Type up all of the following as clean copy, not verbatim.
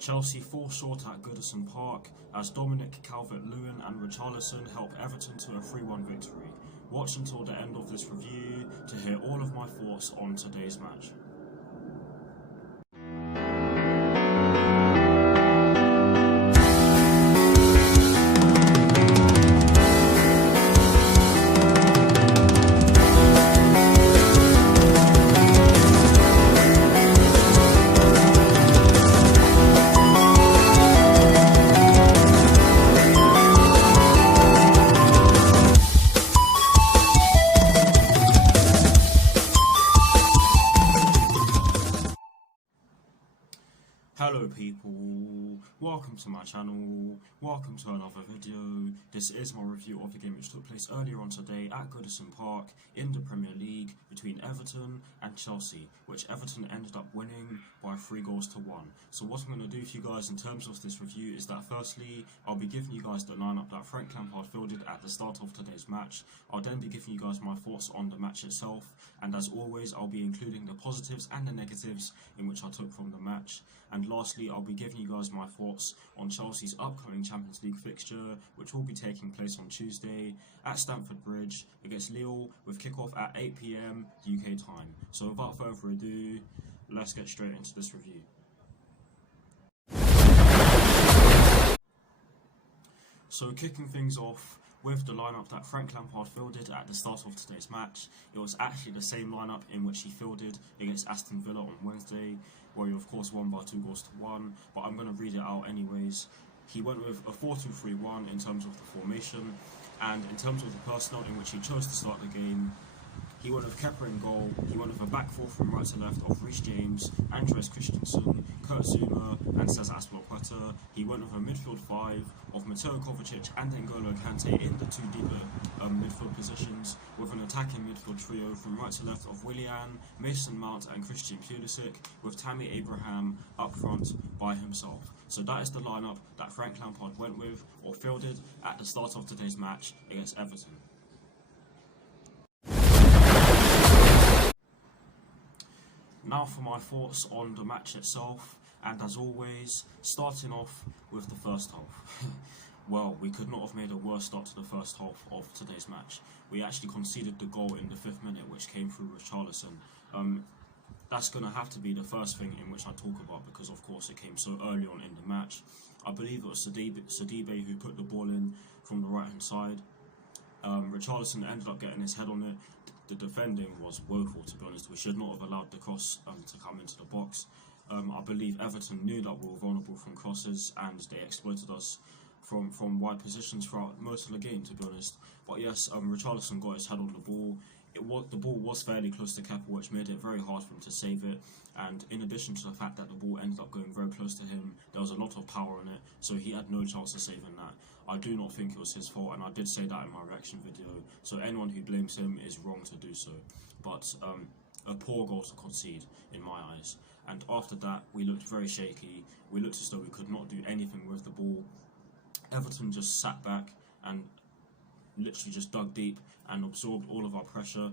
Chelsea fall short at Goodison Park as Dominic Calvert-Lewin and Richarlison help Everton to a 3-1 victory. Watch until the end of this review to hear all of my thoughts on today's match. Hello people, welcome to my channel, welcome to another video. This is my review of the game which took place earlier on today at Goodison Park in the Premier League between Everton and Chelsea, which Everton ended up winning by 3-1. So what I'm going to do for you guys in terms of this review is that firstly, I'll be giving you guys the lineup that Frank Lampard fielded at the start of today's match. I'll then be giving you guys my thoughts on the match itself, and as always I'll be including the positives and the negatives in which I took from the match. And lastly, I'll be giving you guys my thoughts on Chelsea's upcoming Champions League fixture, which will be taking place on Tuesday at Stamford Bridge against Lille, with kickoff at 8 PM UK time. So without further ado, let's get straight into this review. So kicking things off with the lineup that Frank Lampard fielded at the start of today's match, it was actually the same lineup in which he fielded against Aston Villa on Wednesday, where he of course won by 2-1, but I'm going to read it out anyways. He went with a 4-2-3-1 in terms of the formation, and in terms of the personnel in which he chose to start the game, he went with Kepa in goal. He went with a back four from right to left of Reece James, Andreas Christensen, Kurt Zouma and Cesar Azpilicueta. He went with a midfield five of Mateo Kovacic and N'Golo Kante in the two deeper midfield positions, with an attacking midfield trio from right to left of Willian, Mason Mount and Christian Pulisic, with Tammy Abraham up front by himself. So that is the lineup that Frank Lampard went with, or fielded, at the start of today's match against Everton. Now for my thoughts on the match itself, and as always, starting off with the first half. Well, we could not have made a worse start to the first half of today's match. We actually conceded the goal in the 5th minute, which came through Richarlison. That's going to have to be the first thing in which I talk about, because of course it came so early on in the match. I believe it was Sidibe who put the ball in from the right hand side. Richarlison ended up getting his head on it. The defending was woeful, to be honest. We should not have allowed the cross to come into the box. I believe Everton knew that we were vulnerable from crosses, and they exploited us from wide positions throughout most of the game, to be honest. But yes, Richarlison got his head on the ball. The ball was fairly close to Kepa, which made it very hard for him to save it. And in addition to the fact that the ball ended up going very close to him, there was a lot of power on it, so he had no chance of saving that. I do not think it was his fault, and I did say that in my reaction video, so anyone who blames him is wrong to do so. But a poor goal to concede, in my eyes. And after that, we looked very shaky. We looked as though we could not do anything with the ball. Everton just sat back and literally just dug deep and absorbed all of our pressure,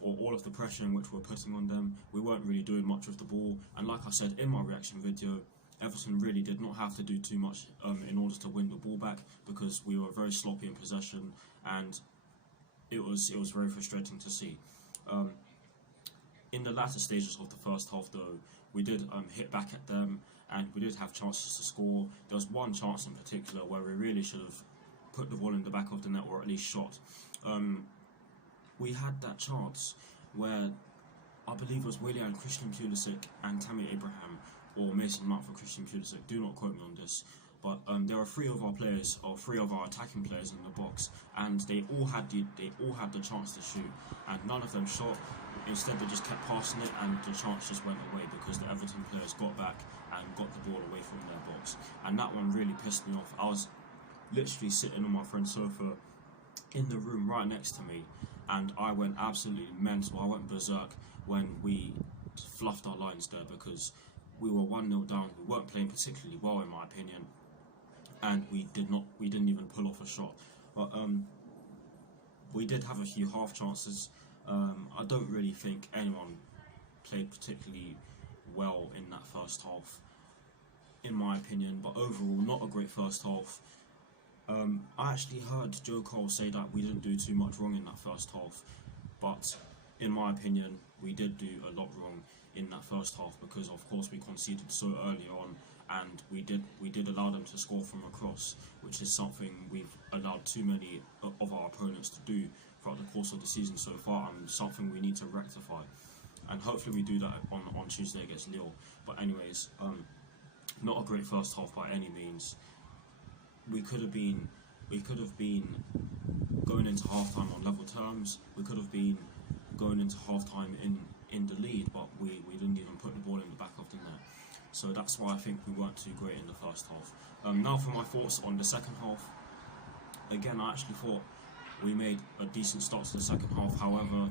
or all of the pressure in which we're putting on them. We weren't really doing much with the ball, and like I said in my reaction video, Everton really did not have to do too much in order to win the ball back, because we were very sloppy in possession, and it was very frustrating to see. In the latter stages of the first half though, we did hit back at them, and we did have chances to score. There was one chance in particular where we really should have put the ball in the back of the net, or at least shot. We had that chance where I believe it was Willian, Christian Pulisic and Tammy Abraham, or Mason Mount for Christian Pulisic, do not quote me on this, but there are three of our players, or three of our attacking players in the box, and they all had the chance to shoot, and none of them shot. Instead, they just kept passing it, and the chance just went away because the Everton players got back and got the ball away from their box, and that one really pissed me off. I was literally sitting on my friend's sofa in the room right next to me, and I went absolutely mental. I went berserk when we fluffed our lines there, because we were 1-0 down. We weren't playing particularly well, in my opinion, and we didn't even pull off a shot. But we did have a few half chances. I don't really think anyone played particularly well in that first half. in my opinion, but overall not a great first half. I actually heard Joe Cole say that we didn't do too much wrong in that first half, but in my opinion, we did do a lot wrong in that first half because, of course, we conceded so early on, and we did allow them to score from a cross, which is something we've allowed too many of our opponents to do throughout the course of the season so far, and something we need to rectify. And hopefully we do that on Tuesday against Lille. But anyways, not a great first half by any means. We could have been going into halftime on level terms. We could have been going into halftime in the lead, but we didn't even put the ball in the back of the net. So that's why I think we weren't too great in the first half. Now for my thoughts on the second half. Again, I actually thought we made a decent start to the second half. However,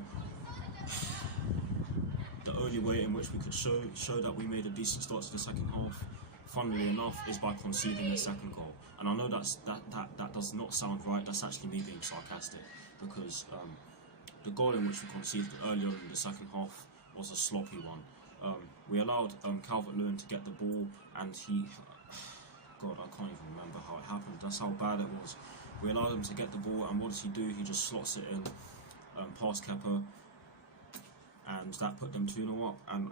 the only way in which we could show that we made a decent start to the second half, funnily enough, is by conceding the second goal. And I know that does not sound right. That's actually me being sarcastic, because the goal in which we conceded earlier in the second half was a sloppy one. We allowed Calvert-Lewin to get the ball, and God, I can't even remember how it happened. That's how bad it was. We allowed him to get the ball, and what does he do? He just slots it in past Kepa, and that put them 2-0 up. And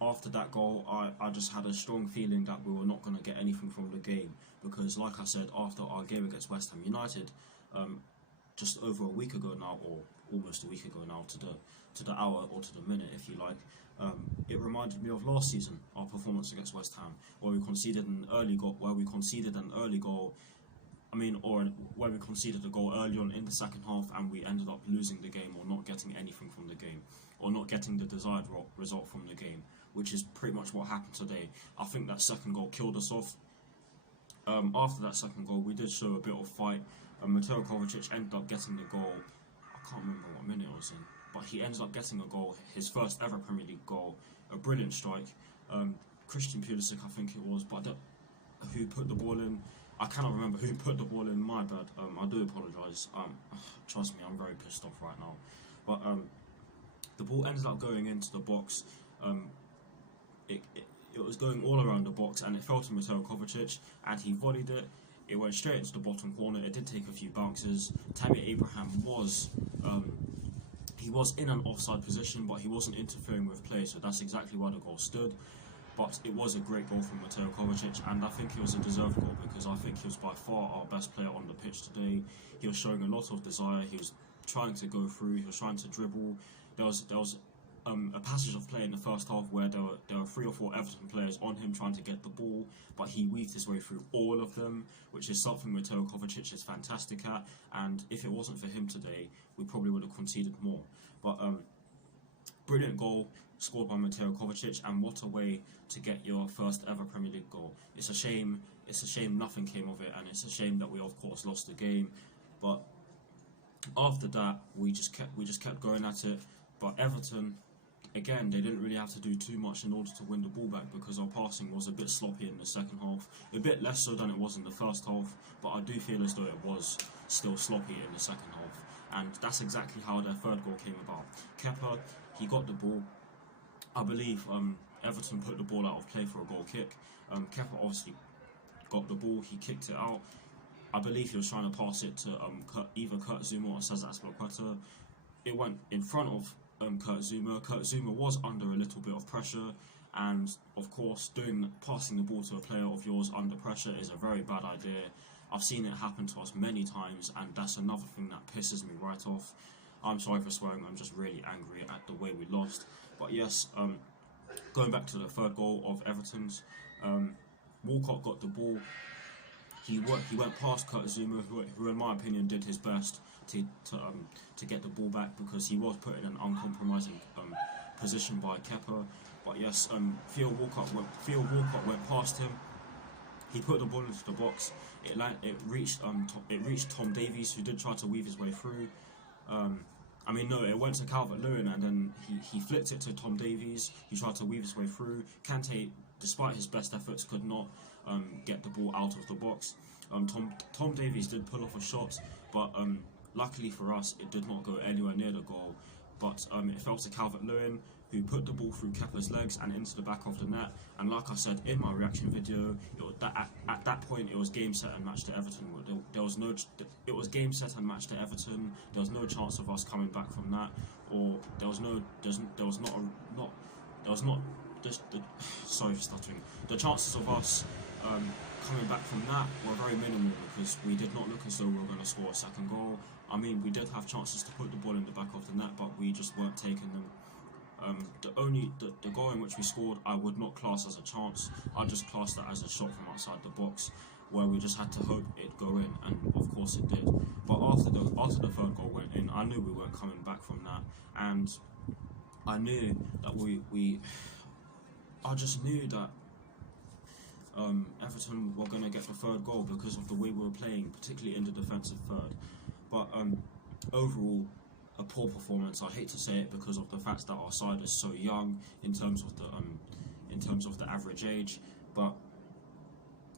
after that goal, I just had a strong feeling that we were not going to get anything from the game, because, like I said, after our game against West Ham United, just over a week ago now, or almost a week ago now, to the hour or to the minute, if you like, it reminded me of last season, our performance against West Ham, where we conceded an early goal. Where we conceded a goal early on in the second half, and we ended up losing the game or not getting anything from the game, or not getting the desired result from the game, which is pretty much what happened today. I think that second goal killed us off. After that second goal, we did show a bit of fight. Mateo Kovacic ended up getting the goal. I can't remember what minute it was in, but he ends up getting a goal, his first ever Premier League goal, a brilliant strike. Christian Pulisic, I think it was, but who put the ball in? I cannot remember who put the ball in, my bad. I do apologise. Trust me, I'm very pissed off right now. But the ball ended up going into the box. It was going all around the box, and it fell to Mateo Kovacic, and he volleyed it. It went straight into the bottom corner. It did take a few bounces. Tammy Abraham was in an offside position, but he wasn't interfering with play, so that's exactly why the goal stood. But it was a great goal from Mateo Kovacic, and I think it was a deserved goal, because I think he was by far our best player on the pitch today. He was showing a lot of desire. He was trying to go through. He was trying to dribble. There was a passage of play in the first half where there were 3 or 4 Everton players on him trying to get the ball, but he weaved his way through all of them, which is something Mateo Kovacic is fantastic at. And if it wasn't for him today, we probably would have conceded more. But brilliant goal scored by Mateo Kovacic, and what a way to get your first ever Premier League goal. It's a shame nothing came of it, and it's a shame that we of course lost the game. But after that, we just kept going at it. But Everton, again, they didn't really have to do too much in order to win the ball back, because our passing was a bit sloppy in the second half, a bit less so than it was in the first half, but I do feel as though it was still sloppy in the second half, and that's exactly how their third goal came about. Kepa, he got the ball. I believe Everton put the ball out of play for a goal kick. Kepa obviously got the ball, he kicked it out. I believe he was trying to pass it to either Kurt Zouma or Cesar Azpilicueta. It went in front of Kurt Zouma. Kurt Zouma was under a little bit of pressure, and of course passing the ball to a player of yours under pressure is a very bad idea. I've seen it happen to us many times, and that's another thing that pisses me right off. I'm sorry for swearing, I'm just really angry at the way we lost. But yes, going back to the third goal of Everton's, Walcott got the ball. He went past Kurt Zouma, who in my opinion did his best to get the ball back, because he was put in an uncompromising position by Kepa. But yes, Theo Walcott went past him. He put the ball into the box. It reached Tom Davies, who did try to weave his way through. It went to Calvert-Lewin, and then he flicked it to Tom Davies. He tried to weave his way through. Kante, despite his best efforts, could not get the ball out of the box. Tom Davies did pull off a shot, but luckily for us, it did not go anywhere near the goal. But it fell to Calvert-Lewin, who put the ball through Kepa's legs and into the back of the net. And like I said in my reaction video, at that point it was game, set and match to Everton. It was game, set and match to Everton. There was no chance of us coming back from that, or sorry for stuttering. The chances of us coming back from that were very minimal, because we did not look as though we were going to score a second goal. I mean, we did have chances to put the ball in the back of the net, but we just weren't taking them. The goal in which we scored, I would not class as a chance. I just classed that as a shot from outside the box, where we just had to hope it'd go in, and of course it did. But after the third goal went in, I knew we weren't coming back from that, and I knew that I just knew that Everton were going to get the third goal because of the way we were playing, particularly in the defensive third. But overall, a poor performance. I hate to say it because of the fact that our side is so young in terms of the average age, but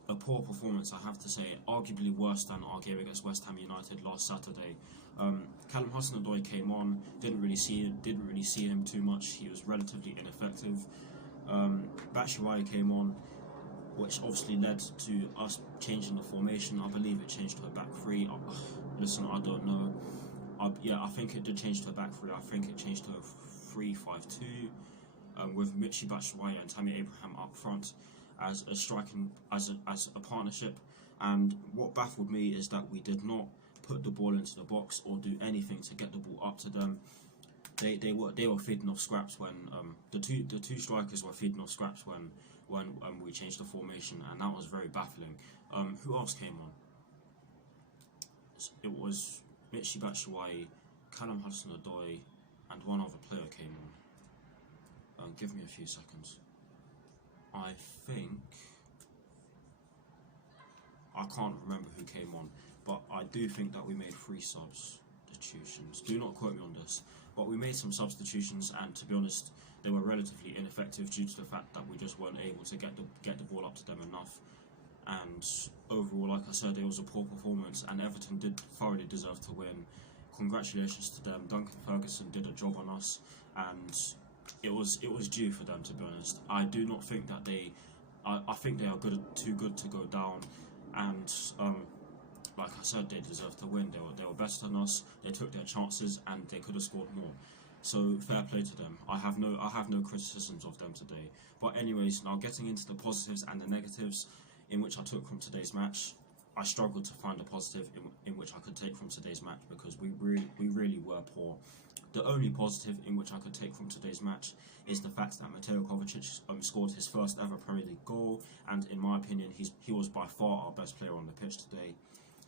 a poor performance, I have to say. Arguably worse than our game against West Ham United last Saturday. Callum Hudson-Odoi came on, didn't really see him too much. He was relatively ineffective. Batshuayi came on, which obviously led to us changing the formation. I believe it changed to a back three. Listen, I don't know. Yeah, I think it did change to a back three. I think it changed to a 3-5-2 with Michy Batshuayi and Tammy Abraham up front as a partnership. And what baffled me is that we did not put the ball into the box or do anything to get the ball up to them. They were feeding off scraps when the two strikers were feeding off scraps when we changed the formation, and that was very baffling. Who else came on? It was Michy Batshuayi, Callum Hudson-Odoi, and one other player came on. Give me a few seconds. I can't remember who came on, but I do think that we made 3 substitutions. Do not quote me on this, but we made some substitutions, and to be honest, they were relatively ineffective due to the fact that we just weren't able to get the ball up to them enough. And overall, like I said, it was a poor performance, and Everton did thoroughly deserve to win. Congratulations to them. Duncan Ferguson did a job on us, and it was due for them, to be honest. I do not think that I think they are too good to go down, and like I said, they deserve to win. They were better than us. They took their chances, and they could have scored more. So fair play to them. I have no criticisms of them today. But anyways, now getting into the positives and the negatives in which I took from today's match. I struggled to find a positive in which I could take from today's match, because we really were poor. The only positive in which I could take from today's match is the fact that Mateo Kovacic scored his first ever Premier League goal, and in my opinion, he was by far our best player on the pitch today.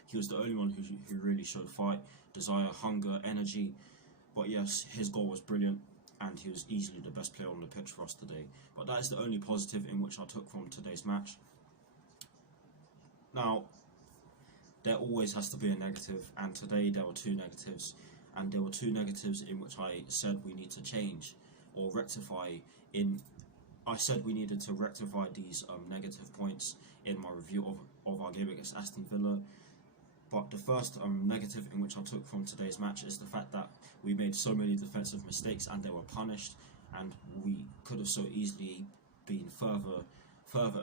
He was the only one who really showed fight, desire, hunger, energy. But yes, his goal was brilliant, and he was easily the best player on the pitch for us today. But that is the only positive in which I took from today's match. Now, there always has to be a negative, and today there were 2 negatives, and there were 2 negatives in which I said we need to change or rectify. I said we needed to rectify these negative points in my review of our game against Aston Villa. But the first negative in which I took from today's match is the fact that we made so many defensive mistakes and they were punished, and we could have so easily been further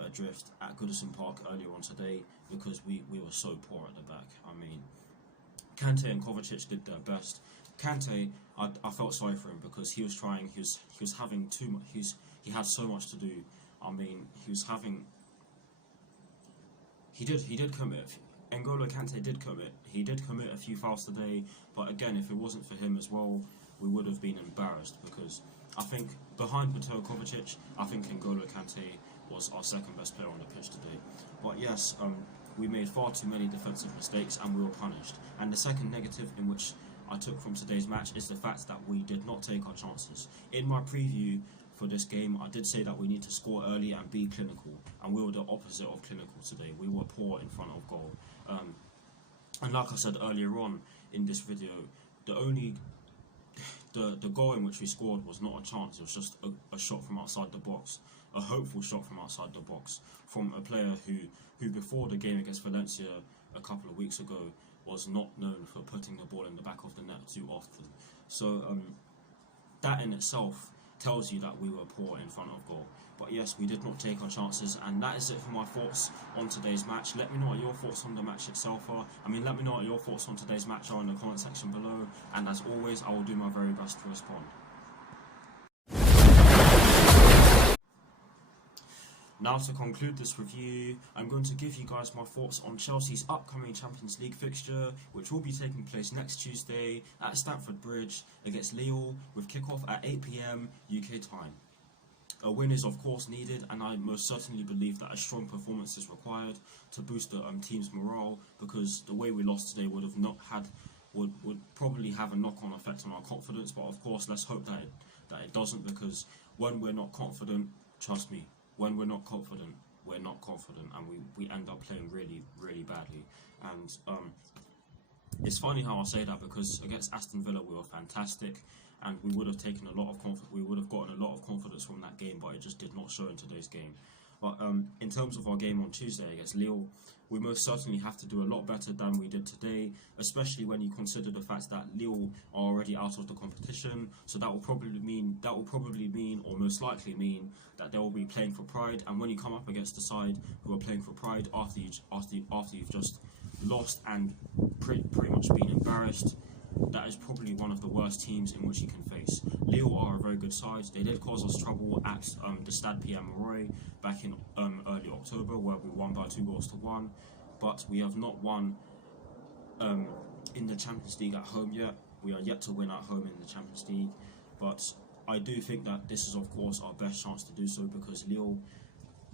adrift at Goodison Park earlier on today, because we were so poor at the back. I mean, Kante and Kovacic did their best. Kante, I felt sorry for him because he was trying. He was having too much. He had so much to do. I mean, he did commit. N'Golo Kante did commit. He did commit a few fouls today, but again, if it wasn't for him as well, we would have been embarrassed, because I think behind Mateo Kovacic, I think N'Golo Kante was our second best player on the pitch today. But yes, we made far too many defensive mistakes and we were punished. And the second negative in which I took from today's match is the fact that we did not take our chances. In my preview for this game, I did say that we need to score early and be clinical, and we were the opposite of clinical today. We were poor in front of goal. And like I said earlier on in this video, the goal in which we scored was not a chance. It was just a shot from outside the box, a hopeful shot from outside the box from a player who before the game against Valencia a couple of weeks ago was not known for putting the ball in the back of the net too often. So that in itself tells you that we were poor in front of goal. But yes, we did not take our chances, and that is it for my thoughts on today's match. Let me know what your thoughts on the match itself are. Let me know what your thoughts on today's match are in the comment section below, and as always, I will do my very best to respond. Now, to conclude this review, I'm going to give you guys my thoughts on Chelsea's upcoming Champions League fixture, which will be taking place next Tuesday at Stamford Bridge against Lille, with kickoff at 8 PM UK time. A win is of course needed, and I most certainly believe that a strong performance is required to boost the team's morale, because the way we lost today would probably have a knock-on effect on our confidence. But of course, let's hope that it doesn't, because when we're not confident, trust me, when we're not confident, we're not confident, and we end up playing really, really badly. And it's funny how I say that, because against Aston Villa we were fantastic, and we would have taken gotten a lot of confidence from that game, but it just did not show in today's game. But in terms of our game on Tuesday against Lille, we most certainly have to do a lot better than we did today, especially when you consider the fact that Lille are already out of the competition. So that will probably mean, or most likely mean, that they will be playing for pride. And when you come up against the side who are playing for pride after you've just lost and pretty much been embarrassed, that is probably one of the worst teams in which you can face. Lille are a very good side. They did cause us trouble at the Stade Pierre-Mauroy back in early October, where we won by 2-1, but we have not won in the Champions League at home yet. We are yet to win at home in the Champions League, but I do think that this is of course our best chance to do so, because Lille,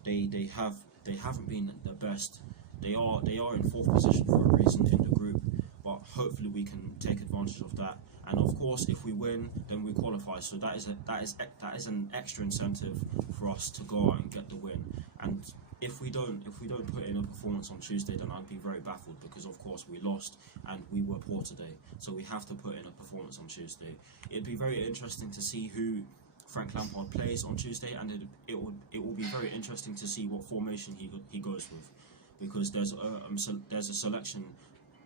they haven't been the best. They are in 4th position for a reason in the group, but hopefully we can take advantage of that. And of course, if we win, then we qualify. So that is an extra incentive for us to go out and get the win. And if we don't put in a performance on Tuesday, then I'd be very baffled, because of course we lost and we were poor today. So we have to put in a performance on Tuesday. It'd be very interesting to see who Frank Lampard plays on Tuesday, and it will be very interesting to see what formation he goes with, because there's a selection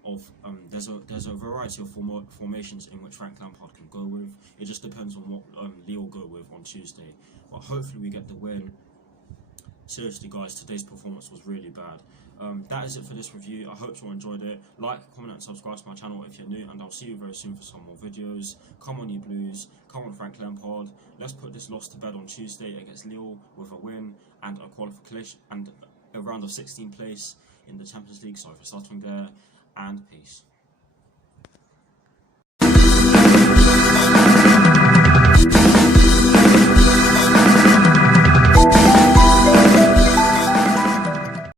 of there's a variety of formations in which Frank Lampard can go with. It just depends on what Lille go with on Tuesday. But hopefully we get the win. Seriously guys, today's performance was really bad. That is it for this review. I hope you enjoyed it. Like, comment and subscribe to my channel if you're new, and I'll see you very soon for some more videos. Come on you Blues, come on Frank Lampard. Let's put this loss to bed on Tuesday against Lille with a win and a qualification and a round of 16 place in the Champions League. Sorry for starting there, and peace.